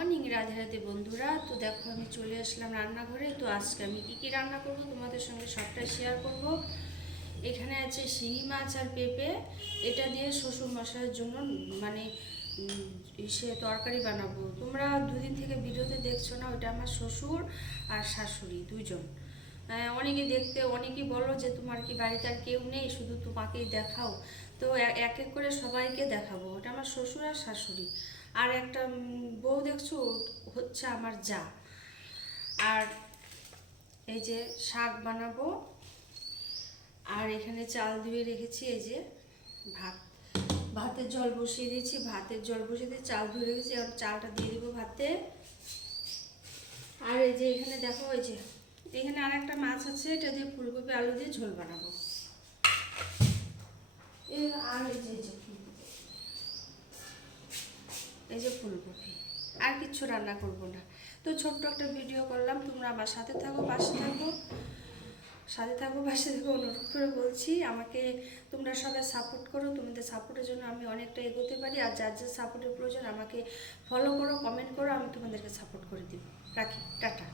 Morning, Radhe Radhe বন্ধুরা। তো দেখো আমি চলে আসলাম রান্নাঘরে। তো আজকে আমি কি রান্না করব তোমাদের সঙ্গে সবটা শেয়ার করব। এখানে আছে শিঙি মাছ আর পেঁপে। এটা দিয়ে শ্বশুর মশাইয়ের জন্য মানে সে তরকারি বানাবো। তোমরা দুদিন থেকে ভিডিওতে দেখছো না, ওটা আমার শ্বশুর আর শাশুড়ি দুইজন। অনেকেই বলো যে তোমার কি বাড়িতে আর কেউ নেই, শুধু তোমাকেই দেখাও। তো এক এক করে সবাইকে দেখাবো। ওটা আমার শ্বশুর আর শাশুড়ি। আর একটা বউ দেখছো, হচ্ছে আমার যা। আর এই যে শাক বানাবো। আর এখানে চাল ধুয়ে রেখেছি। এই যে ভাত, ভাতের জল বসিয়ে দিয়েছি। ভাতের জল বসিয়ে দিয়ে চাল ধুয়ে রেখেছি। আর চালটা দিয়ে দেবো ভাতে। আর এই যে এখানে দেখো, এই যে এখানে আর একটা মাছ আছে, এটা দিয়ে ফুলকপি আলু দিয়ে ঝোল বানাবো। আর এই যে ফুলকপি, আর কিচ্ছু রান্না করব না। তো ছোট্ট একটা ভিডিও করলাম, তোমরা আমার সাথে থাকো, পাশে থাকো, পাশে থাকো। অনুরোধ করে বলছি, আমাকে তোমরা সবাই সাপোর্ট করো। তোমাদের সাপোর্টের জন্য আমি অনেকটা এগোতে পারি। আর যার যার সাপোর্টের প্রয়োজন আমাকে ফলো করো, কমেন্ট করো, আমি তোমাদেরকে সাপোর্ট করে দিব। রাখি, টাটা।